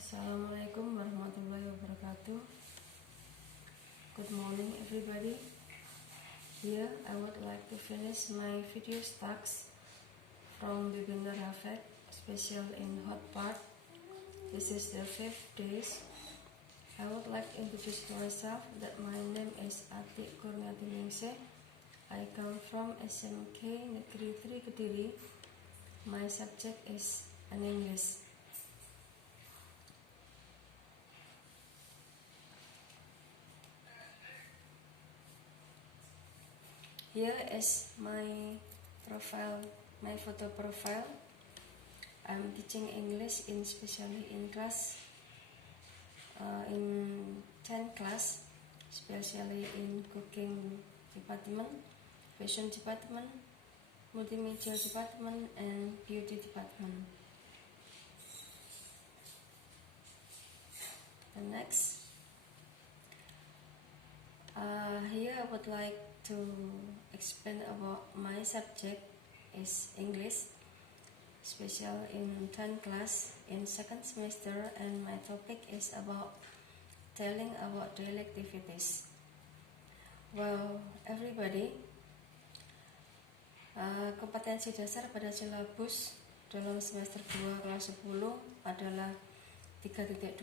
Assalamualaikum warahmatullahi wabarakatuh. Good morning everybody. Here I would like to finish my video stacks from beginner Hafed, special in hot part. This is the 5th day. I would like to introduce myself that my name is Atik Kurniati Ningsih. I come from SMK Negeri 3 Kediri. My subject is an English. Here is my profile, my photo profile. I'm teaching English especially in class, in 10 class, especially in cooking department, fashion department, multimedia department, and beauty department. And next, here I would like to explain about my subject is English, special in 10 class in 2nd semester, and my topic is about telling about daily activities. Well, everybody, kompetensi dasar pada silabus dalam semester 2 kelas 10 adalah 3.12,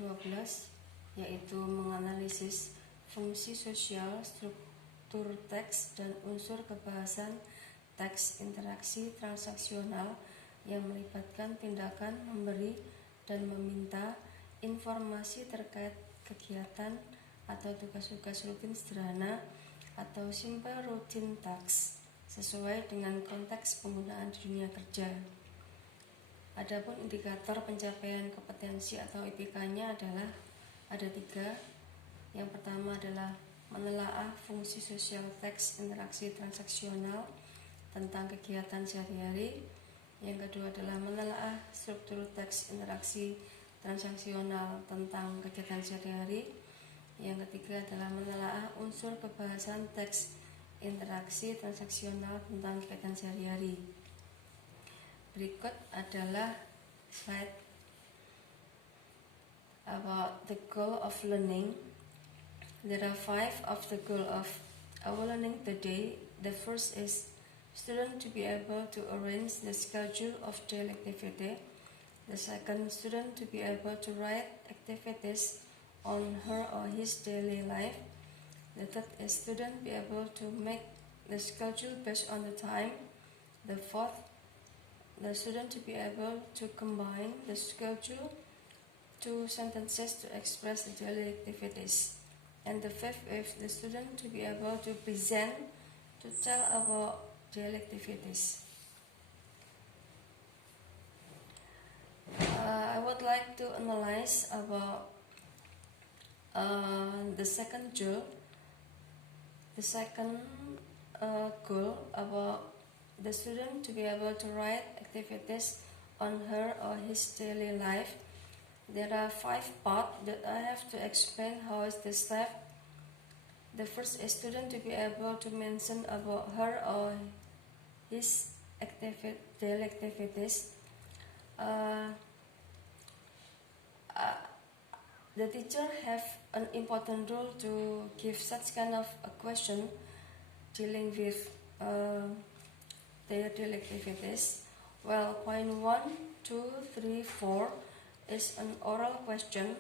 yaitu menganalisis fungsi sosial, struktur teks, dan unsur kebahasan teks interaksi transaksional yang melibatkan tindakan memberi dan meminta informasi terkait kegiatan atau tugas-tugas rutin sederhana atau simple routine tasks sesuai dengan konteks penggunaan di dunia kerja. Adapun indikator pencapaian kompetensi atau IPK-nya adalah ada 3. Yang pertama adalah menelaah fungsi sosial teks interaksi transaksional tentang kegiatan sehari-hari. Yang kedua adalah menelaah struktur teks interaksi transaksional tentang kegiatan sehari-hari. Yang ketiga adalah menelaah unsur kebahasan teks interaksi transaksional tentang kegiatan sehari-hari. Berikut adalah slide about the goal of learning. There are 5 of the goal of our learning today. The first is student to be able to arrange the schedule of daily activity. The second, student to be able to write activities on her or his daily life. The third is student be able to make the schedule based on the time. The fourth, the student to be able to combine the schedule to sentences to express the daily activities. And the fifth is the student to be able to present, to tell about daily activities. I would like to analyze about the second goal. The second goal about the student to be able to write activities on her or his daily life. There are 5 parts that I have to explain how is the step. The first is student to be able to mention about her or his daily activities. The teacher have an important role to give such kind of a question dealing with their daily activities. Well, point 1, 2, 3, 4 is an oral question,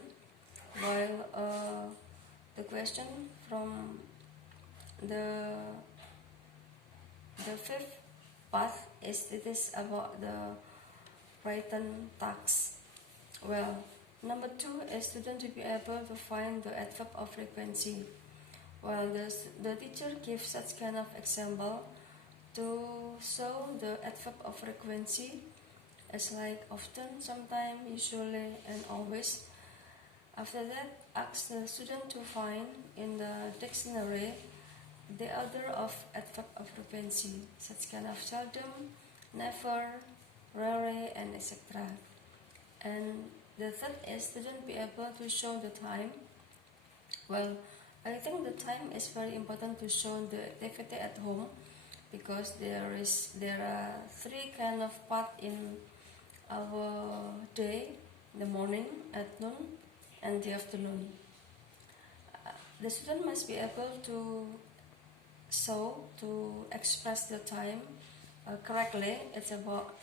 while the question from the 5th part is about the written tasks. Well, number 2 is student to be able to find the adverb of frequency. Well, the teacher gives such kind of example to show the adverb of frequency as like often, sometimes, usually, and always. After that, ask the student to find in the dictionary the order of adverb of frequency, such kind of seldom, never, rarely, and etc. And the third is student be able to show the time. Well, I think the time is very important to show the activity at home, because there are 3 kind of part in our day. the morning, at noon, and the afternoon. The student must be able to express the time correctly. It's about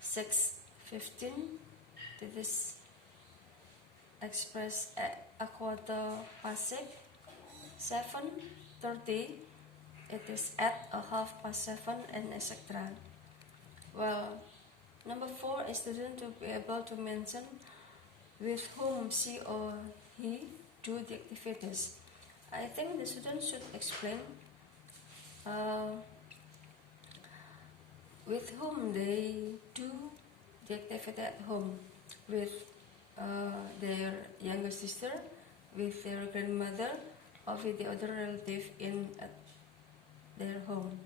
6:15. This is expressed at a quarter past 6. 7:30. It is at a half past 7, and etc. Well, number 4 is student to be able to mention with whom she or he do the activities. I think the student should explain with whom they do the activity at home, with their younger sister, with their grandmother, or with the other relative in their home.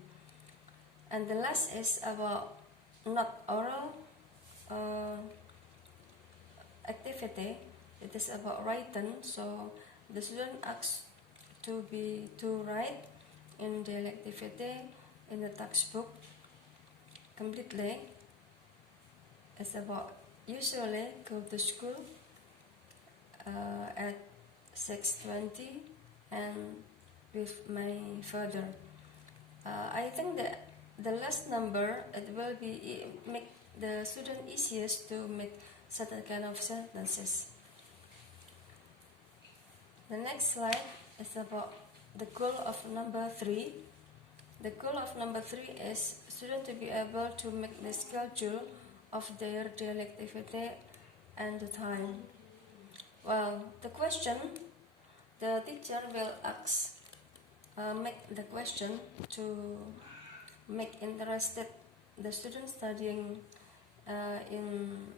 And the last is about not oral activity. It is about written. So the student asks to write in daily activity in the textbook completely. It's about usually go to school at 6:20 and with my father. I think that the last number, it will be make the student easiest to make certain kind of sentences. The next slide is about the goal of number 3. The goal of number 3 is student to be able to make the schedule of their daily activity and the time. Well, the question, the teacher will ask, make the question to make interested the student studying in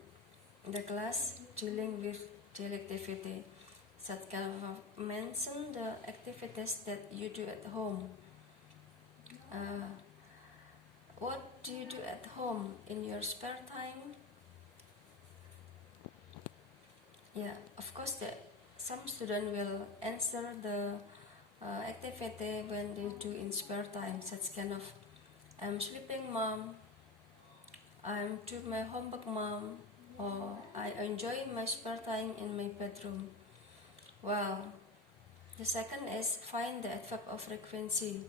the class dealing with daily activity. Such kind of mention the activities that you do at home. What do you do at home in your spare time? Yeah, of course, some student will answer the activity when they do in spare time, such kind of, I'm sleeping, mom, I'm doing my homework, mom, or I enjoy my spare time in my bedroom. Well, the second is find the adverb of frequency.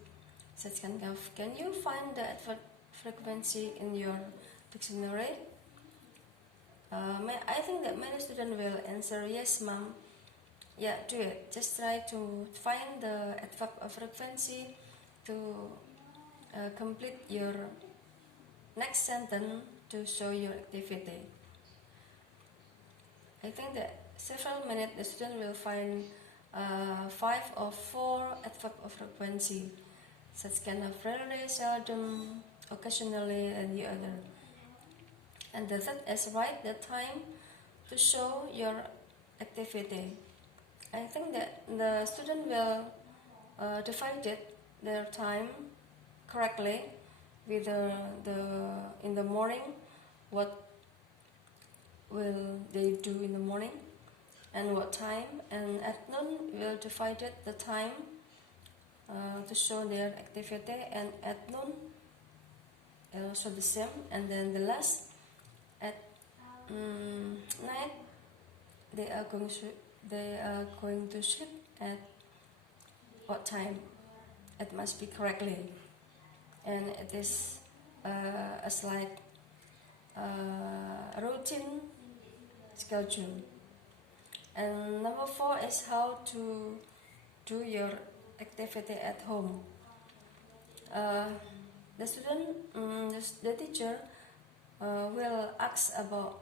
Such kind of, can you find the adverb frequency in your dictionary? I think that many students will answer yes, mom. Yeah, do it. Just try to find the adverb of frequency to complete your next sentence to show your activity. I think that several minutes the student will find 5 or 4 adverb of frequency, such kind of rarely, seldom, occasionally, and the other. And the third is write the time to show your activity. I think that the student will divide their time correctly with in the morning, what will they do in the morning and what time, and at noon will divide the time to show their activity, and at noon also the same, and then the last at night they are going to sleep at what time. It must be correctly, and it is a slight routine schedule. And number 4 is how to do your activity at home. The student, the teacher will ask about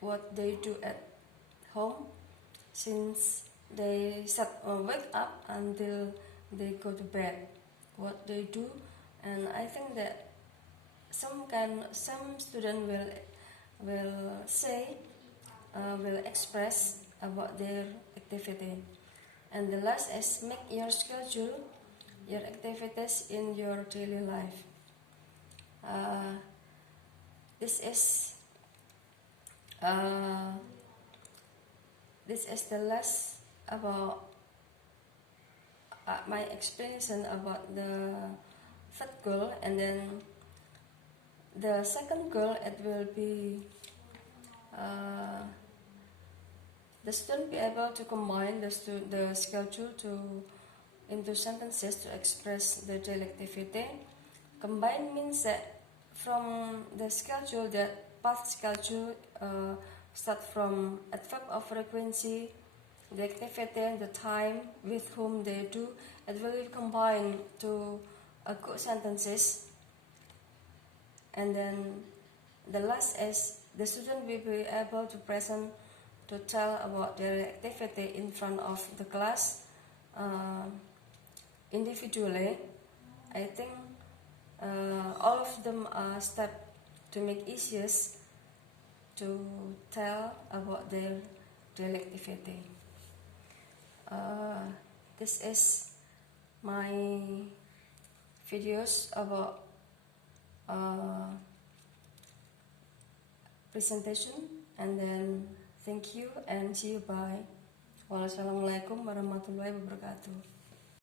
what they do at home since they wake up until they go to bed, what they do. And I think that some student will express about their activity. And the last is make your schedule, your activities in your daily life. This is the last about my explanation about the third goal, and then the second goal, it will be the student be able to combine the schedule into sentences to express the daily activity. Combine means that from the schedule, that past schedule start from adverb of frequency, the activity, the time with whom they do, it will be combined to a good sentences. And then the last is the student will be able to present to tell about their activity in front of the class individually. I think all of them are steps to make easiest to tell about their daily activity. This is my videos about presentation, and then thank you and see you. Bye. Wassalamualaikum warahmatullahi wabarakatuh.